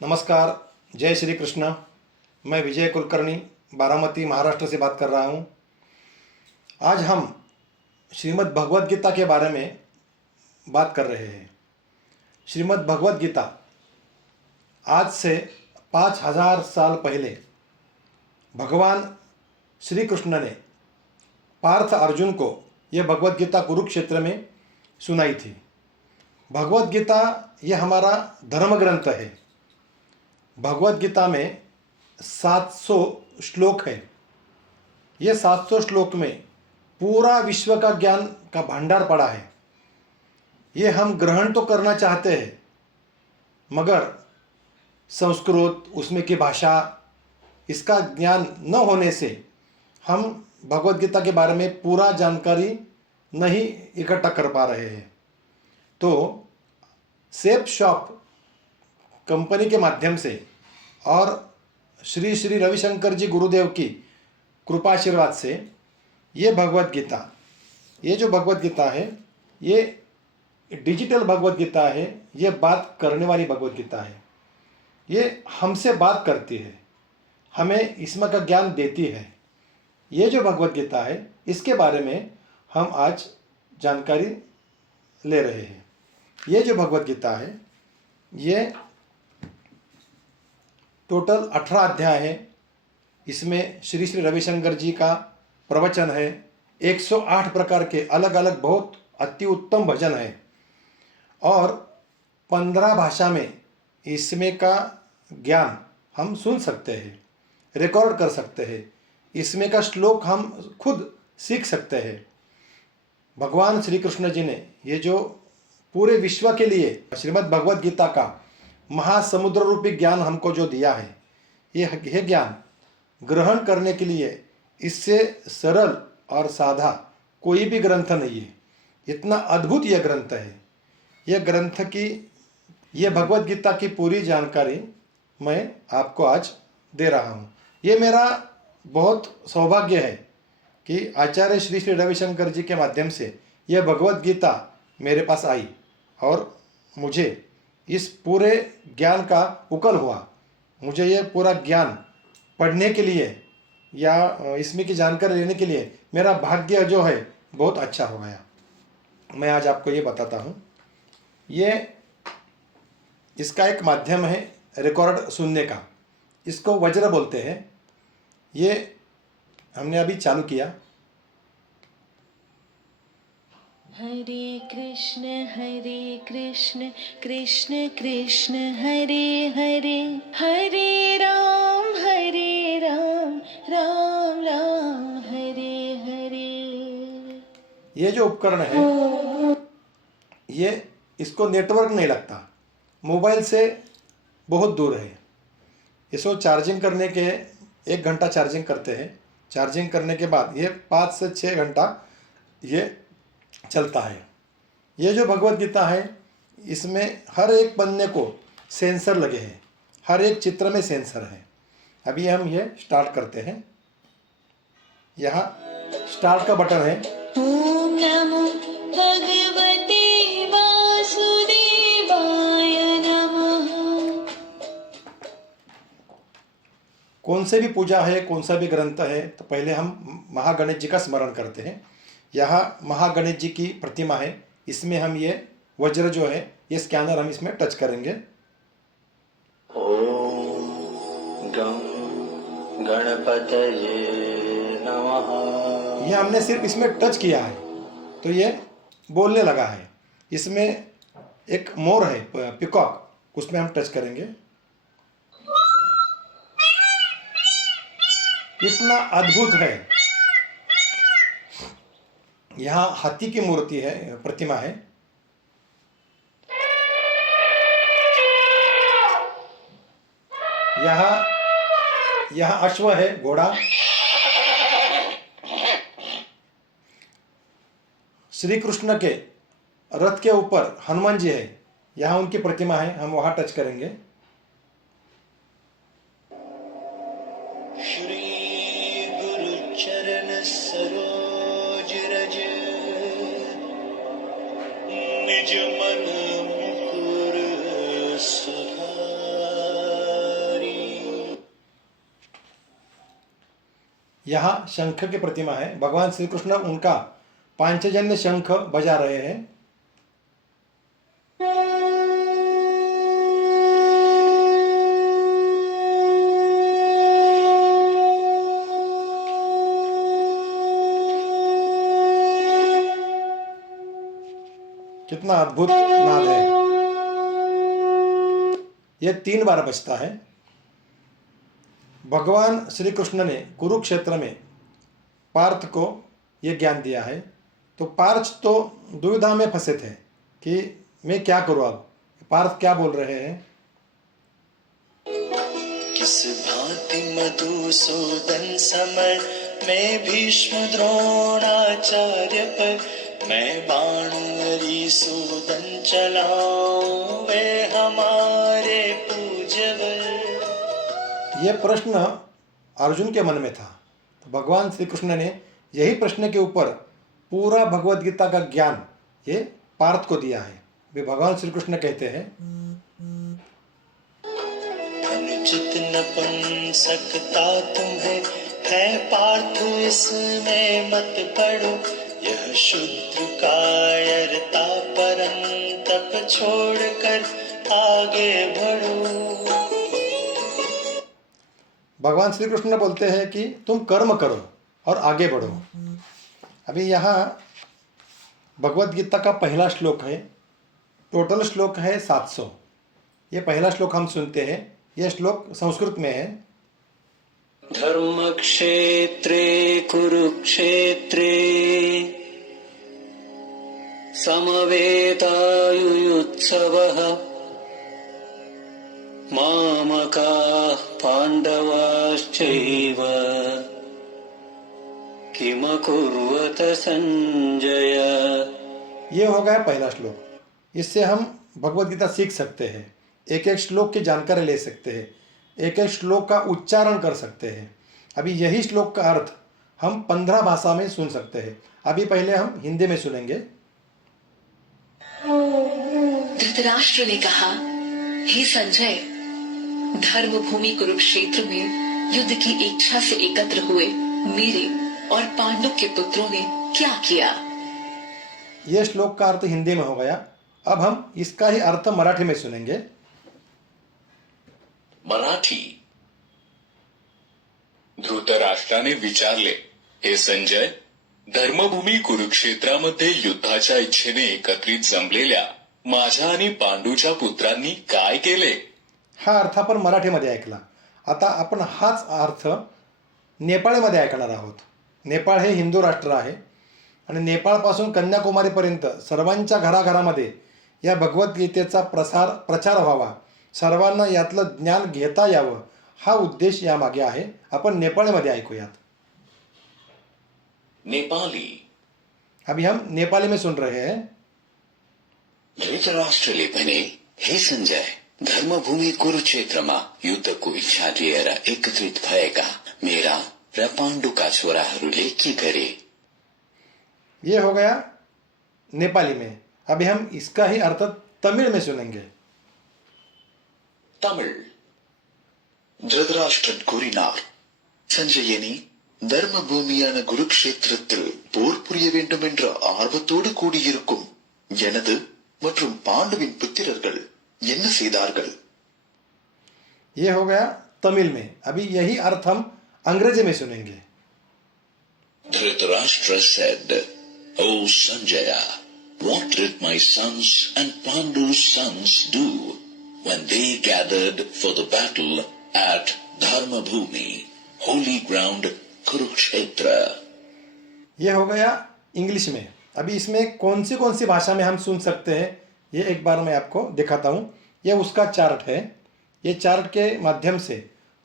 नमस्कार। जय श्री कृष्ण। मैं विजय कुलकर्णी बारामती महाराष्ट्र से बात कर रहा हूँ। आज हम श्रीमद् भगवद गीता के बारे में बात कर रहे हैं। श्रीमद् भगवद गीता आज से 5000 साल पहले भगवान श्री कृष्ण ने पार्थ अर्जुन को यह भगवद गीता कुरुक्षेत्र में सुनाई थी। भगवद गीता ये हमारा धर्म ग्रंथ है। भगवद गीता में 700 श्लोक है। ये 700 श्लोक में पूरा विश्व का ज्ञान का भंडार पड़ा है। ये हम ग्रहण तो करना चाहते हैं, मगर संस्कृत, उसमें की भाषा, इसका ज्ञान न होने से हम भगवद गीता के बारे में पूरा जानकारी नहीं इकट्ठा कर पा रहे हैं। तो सेफ शॉप कंपनी के माध्यम से और श्री श्री रविशंकर जी गुरुदेव की कृपाशीर्वाद से ये भगवद गीता, ये जो भगवद गीता है, ये डिजिटल भगवद गीता है। ये बात करने वाली भगवद गीता है। ये हमसे बात करती है, हमें इसमें का ज्ञान देती है। ये जो भगवद गीता है, इसके बारे में हम आज जानकारी ले रहे हैं। ये जो भगवद गीता है, ये टोटल 18 अध्याय है। इसमें श्री श्री रविशंकर जी का प्रवचन है। 108 प्रकार के अलग अलग बहुत अति उत्तम भजन है और 15 भाषा में इसमें का ज्ञान हम सुन सकते हैं, रिकॉर्ड कर सकते हैं। इसमें का श्लोक हम खुद सीख सकते हैं। भगवान श्री कृष्ण जी ने ये जो पूरे विश्व के लिए श्रीमद् भगवद गीता का महासमुद्र रूपी ज्ञान हमको जो दिया है, ये ज्ञान ग्रहण करने के लिए इससे सरल और साधा कोई भी ग्रंथ नहीं है। इतना अद्भुत यह ग्रंथ है। यह ग्रंथ की, यह भगवद गीता की पूरी जानकारी मैं आपको आज दे रहा हूँ। ये मेरा बहुत सौभाग्य है कि आचार्य श्री श्री रविशंकर जी के माध्यम से यह भगवद गीता मेरे पास आई और मुझे इस पूरे ज्ञान का उकल हुआ। मुझे ये पूरा ज्ञान पढ़ने के लिए या इसमें की जानकारी लेने के लिए मेरा भाग्य जो है बहुत अच्छा हो गया। मैं आज आपको ये बताता हूँ। ये इसका एक माध्यम है रिकॉर्ड सुनने का। इसको वज्र बोलते हैं। ये हमने अभी चालू किया। हरे कृष्ण कृष्ण कृष्ण हरे हरे, हरे राम राम राम हरे हरे। ये जो उपकरण है, ये इसको नेटवर्क नहीं लगता, मोबाइल से बहुत दूर है। इसको चार्जिंग करने के 1 घंटा चार्जिंग करते हैं। चार्जिंग करने के बाद ये 5 से 6 घंटा ये चलता है। ये जो भगवद गीता है, इसमें हर एक पन्ने को सेंसर लगे हैं। हर एक चित्र में सेंसर है। अभी हम ये स्टार्ट करते हैं। यहाँ स्टार्ट का बटन है। ओम नमो भगवते वासुदेवाय नमः। कौन से भी पूजा है, कौन सा भी ग्रंथ है, तो पहले हम महागणेश जी का स्मरण करते हैं। यहाँ महागणेश जी की प्रतिमा है। इसमें हम ये वज्र जो है, ये स्कैनर हम इसमें टच करेंगे। ओम गं गणपतये नमः। ये हमने सिर्फ इसमें टच किया है तो ये बोलने लगा है। इसमें एक मोर है, पिकॉक, उसमें हम टच करेंगे। इतना अद्भुत है। यहाँ हाथी की मूर्ति है, प्रतिमा है। यहाँ अश्व है, घोड़ा। श्री कृष्ण के रथ के ऊपर हनुमान जी है। यहाँ उनकी प्रतिमा है, हम वहां टच करेंगे। श्री गुरु चरण सरोज रज निज मन मुकुर सुधारि। यहाँ शंख की प्रतिमा है। भगवान श्री कृष्ण उनका पांचजन्य शंख बजा रहे हैं। कितना अद्भुत नाद है। यह 3 बार बजता है। भगवान श्री कृष्ण ने कुरुक्षेत्र में पार्थ को यह ज्ञान दिया है। तो पार्थ तो दुविधा में फंसे थे कि मैं क्या करूं। अब पार्थ क्या बोल रहे हैं? किस भांति मधुसूदन समर में भीष्म द्रोणाचार्य पर मैं बाण सूदन चलाऊं वे हमारे पूज्यवर। यह प्रश्न अर्जुन के मन में था। तो भगवान श्री कृष्ण ने यही प्रश्न के ऊपर पूरा भगवत गीता का ज्ञान ये पार्थ को दिया है। वे भगवान श्री कृष्ण कहते हैं, अनुचित नपुंसकता तुम्हें है पार्थ इसमें मत पड़ो, यह शूद्र कायरता परम तप छोड़कर आगे बढ़ो। भगवान श्री कृष्ण बोलते हैं कि तुम कर्म करो और आगे बढ़ो। अभी यहाँ भगवत गीता का पहला श्लोक है। टोटल श्लोक है 700। ये पहला श्लोक हम सुनते हैं। यह श्लोक संस्कृत में है। धर्म क्षेत्रे कुरुक्षेत्रे समवेतायुयुत्सवः मामकाः पाण्डवाश्चैव किमकुर्वत संजय। ये हो गया पहला श्लोक। इससे हम भगवत गीता सीख सकते हैं। एक एक श्लोक की जानकारी ले सकते हैं। एक एक श्लोक का उच्चारण कर सकते हैं। अभी यही श्लोक का अर्थ हम 15 भाषा में सुन सकते हैं। अभी पहले हम हिंदी में सुनेंगे। धृतराष्ट्र ने कहा, हे संजय, धर्मभूमि कुरुक्षेत्र में युद्ध की इच्छा से एकत्र हुए मेरे और पांडु के पुत्रों ने क्या किया? यह श्लोक का अर्थ हिंदी में हो गया। अब हम इसका ही अर्थ मराठी में सुनेंगे। मराठी। धृतराष्ट्राने विचारले, हे संजय, धर्मभूमी कुरुक्षेत्रामध्ये युद्धाच्या इच्छेने एकत्रित जमलेल्या माझ्या आणि पांडूच्या पुत्रांनी काय केले? हा अर्थ आपण मराठीमध्ये ऐकला। आता आपण हाच अर्थ नेपाळमध्ये ऐकणार आहोत। नेपाळ हे हिंदू राष्ट्र आहे आणि नेपाळपासून कन्याकुमारीपर्यंत सर्वांच्या घराघरामध्ये या भगवद्गीतेचा प्रचार व्हावा, सर्वांना यातलं ज्ञान घेता यावं, हा उद्देश यामागे आहे। आपण नेपाळमध्ये ऐकूयात। नेपाली। अभी हम नेपाली में सुन रहे हैं। धृतराष्ट्र ले भने, हे संजय, धर्मभूमि कुरुक्षेत्रमा युद्धको इच्छा लिएर एकत्रित भएका मेरा र पाण्डुका छोराहरूले के गरे? ये हो गया नेपाली में। अभी हम इसका ही अर्थ तमिल में सुनेंगे। தமிழ். திருதராஷ்டிரன் கூறினார், சஞ்சயனே, தர்ம பூமியான குருக்ஷேத்திரத்தில் போர் புரிய வேண்டும் என்ற ஆர்வத்தோடு கூடியிருக்கும் எனது மற்றும் பாண்டுவின் புத்திரர்கள் என்ன செய்தார்கள்? ये हो गया तमिल में। अभी यही अर्थ हम अंग्रेजी में सुनेंगे। Dhritarashtra said, O Sanjaya, what did my sons and Pandu's sons do when they gathered for the battle at Dharmabhumi, holy ground Kurukshetra? ये हो गया इंग्लिश में। अभी इसमें कौन सी भाषा में हम सुन सकते हैं, ये एक बार मैं आपको दिखाता हूँ। ये उसका चार्ट है। ये चार्ट के माध्यम से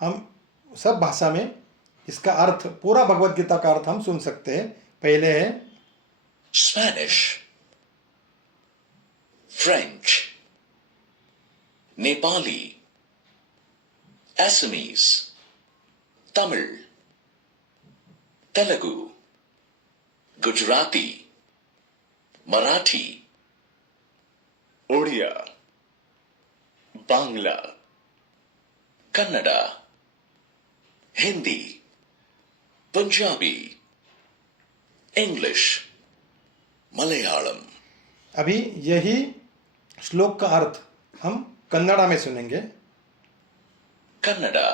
हम सब भाषा में इसका अर्थ, पूरा भगवत गीता का अर्थ हम सुन सकते हैं। पहले है Spanish, French, Nepali, Assamese, Tamil, Telugu, Gujarati, Marathi, Odia, Bangla, Kannada, Hindi, Punjabi, English, Malayalam, अभी यही श्लोक का अर्थ हम कन्नड़ा में सुनेंगे। Kannada,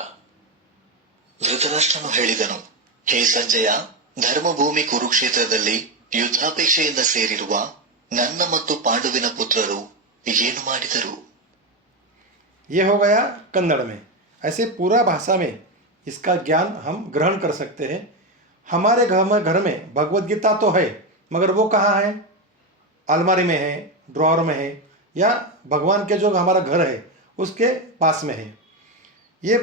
ಧೃತರಾಷ್ಟ್ರನು ಹೇಳಿದನು, ಹೇ ಸಂಜಯ, ಧರ್ಮಭೂಮಿ ಕುರುಕ್ಷೇತ್ರದಲ್ಲಿ ಯುದ್ಧಾಪೇಕ್ಷೆಯಿಂದ ಸೇರಿರುವ ನನ್ನ ಮತ್ತು ಪಾಂಡುವಿನ ಪುತ್ರರು ಏನು ಮಾಡಿದರು? ये हो गया कन्नड़ में। ऐसे पूरा भाषा में इसका ज्ञान हम ग्रहण कर सकते हैं। हमारे घर में भगवत गीता तो है, मगर वो कहाँ है? अलमारी में है, ड्रॉअर में है, या भगवान के जो हमारा घर है उसके पास में है। ये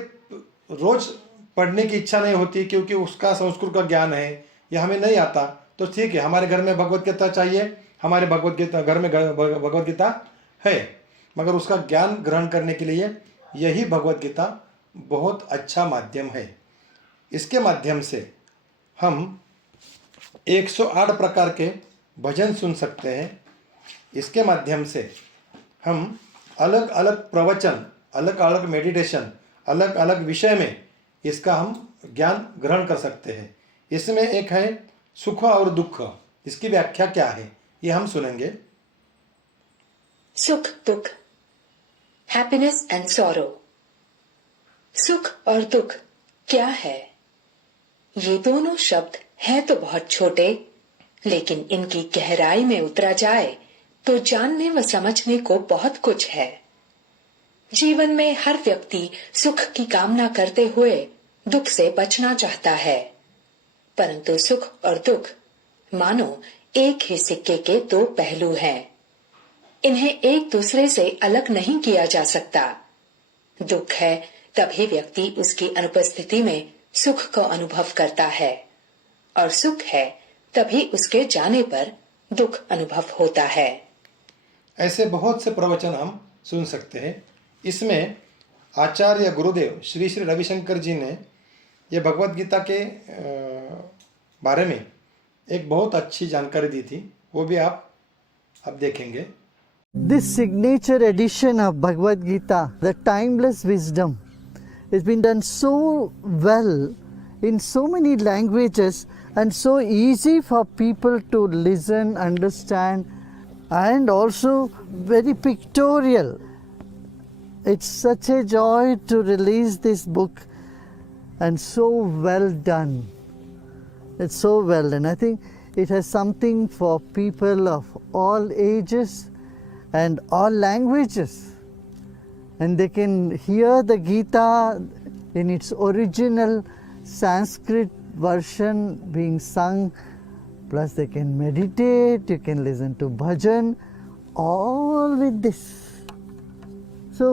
रोज़ पढ़ने की इच्छा नहीं होती क्योंकि उसका संस्कृत का ज्ञान है या हमें नहीं आता, तो ठीक है, हमारे घर में भगवत गीता चाहिए, हमारे भगवत गीता घर में भगवत गीता है, मगर उसका ज्ञान ग्रहण करने के लिए यही भगवत गीता बहुत अच्छा माध्यम है। इसके माध्यम से हम 108 प्रकार के भजन सुन सकते हैं। इसके माध्यम से हम अलग अलग प्रवचन, अलग अलग मेडिटेशन, अलग अलग विषय में इसका हम ज्ञान ग्रहण कर सकते हैं। इसमें एक है सुख और दुख, इसकी व्याख्या क्या है ये हम सुनेंगे। सुख दुख, हैप्पीनेस एंड सॉरो। सुख और दुख क्या है? ये दोनों शब्द हैं तो बहुत छोटे, लेकिन इनकी गहराई में उतरा जाए तो जानने व समझने को बहुत कुछ है। जीवन में हर व्यक्ति सुख की कामना करते हुए दुख से बचना चाहता है, परंतु सुख और दुख मानो एक ही सिक्के के दो पहलू हैं। इन्हें एक दूसरे से अलग नहीं किया जा सकता। दुख है तभी व्यक्ति उसकी अनुपस्थिति में सुख को अनुभव करता है, और सुख है तभी उसके जाने पर दुख अनुभव होता है। ऐसे बहुत से प्रवचन हम सुन सकते हैं। इसमें आचार्य गुरुदेव श्री श्री रविशंकर जी ने ये भगवत गीता के बारे में एक बहुत अच्छी जानकारी दी थी, वो भी आप अब देखेंगे। This signature edition of Bhagavad Gita, the timeless wisdom, has been done so well in so many languages and so easy for people to listen, understand, and also very pictorial. It's such a joy to release this book, and so well done. It's so well done. I think it has something for people of all ages and all languages, and they can hear the Gita in its original Sanskrit version being sung, plus they can meditate, you can listen to bhajan, all with this. So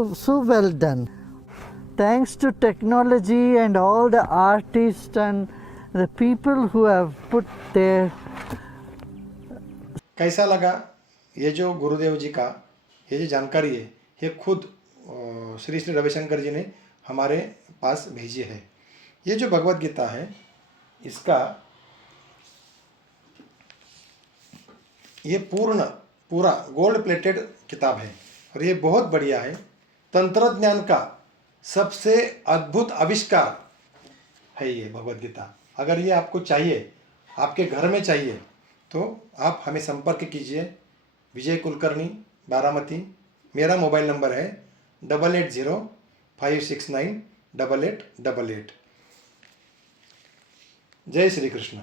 well done. Thanks to technology and all the artists and the people who have put their. कैसा लगा ये जो गुरुदेव जी का ये जो जानकारी है, ये खुद श्री श्री रविशंकर जी ने हमारे पास भेजी है। ये जो भगवत गीता है, इसका ये पूरा गोल्ड प्लेटेड किताब है और ये बहुत बढ़िया है। तंत्रज्ञान का सबसे अद्भुत आविष्कार है ये भगवत गीता। अगर ये आपको चाहिए, आपके घर में चाहिए, तो आप हमें संपर्क कीजिए। विजय कुलकर्णी, बारामती। मेरा मोबाइल नंबर है 8805698888। जय श्री कृष्ण।